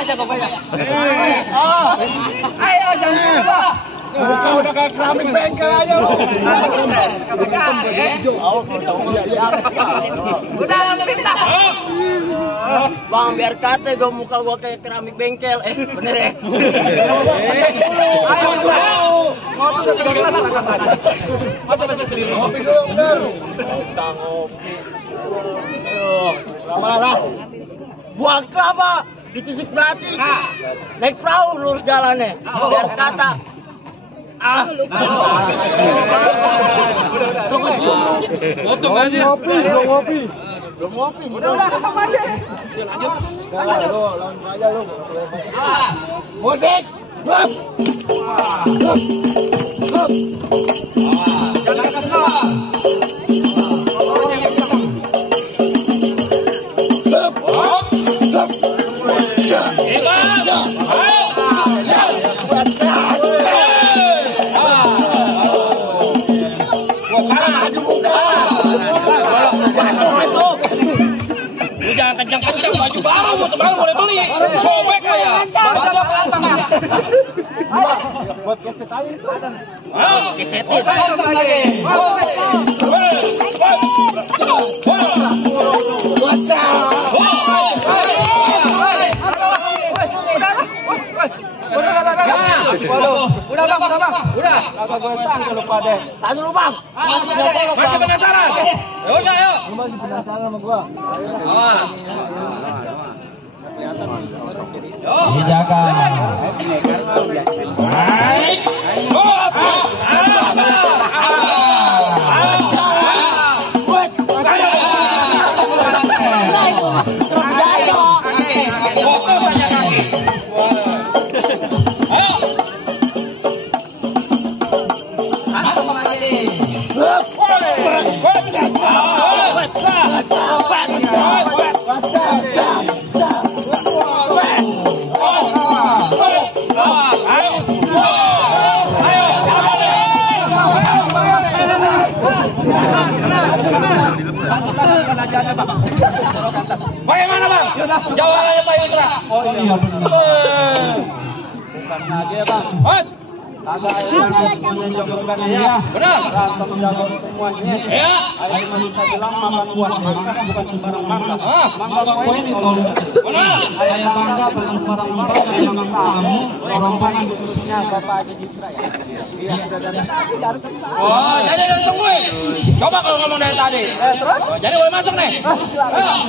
aja pokoknya. Ayo jangan lupa. Udah kayak keramik bengkel aja lu. Udah pindah. Bang, biar kata gue muka gue kayak keramik bengkel. Bener ya? Ayo ngopi udah 13. Masa sendiri ngopi dulu bener. Ngopi. Lama-lama. Buang kelapa, ditusuk batik. Naik perahu lurus jalannya. Biar kata. Potong aja. Ngopi. Udah ketemu aja. Lanjut. Lu, langsung aja lu. Musik. Jangan kesel. Jangan kencang-kencang, baju baru sebenarnya boleh beli. Sobek kayak. Baca pelan Buat keset aja itu. Kesetis. lagi. Udah bang. Kagak gue sih lupa deh. Tanya dulu bang. Masih penasaran? Yaudah ayo. Lu masih penasaran sama gua? Dijaga. Baik. Bagaimana bang? Jawabannya Pak Yusra. Oh iya benar. Bukan lagi ya bang. Ada semuanya jagokan ya. Benar. Berantem jago semuanya. Ya. Ayat manusia bilang makan buah mangga bukan sembarang mangga. Mangga poin itu. Benar. Ayat mangga bukan sembarang mangga. Memang kamu rombongan khususnya Bapak Haji Yusra ya. Iya sudah. Oh, jadi udah ditungguin. Coba kalau ngomong dari tadi. Terus? Jadi boleh masuk nih. Silakan.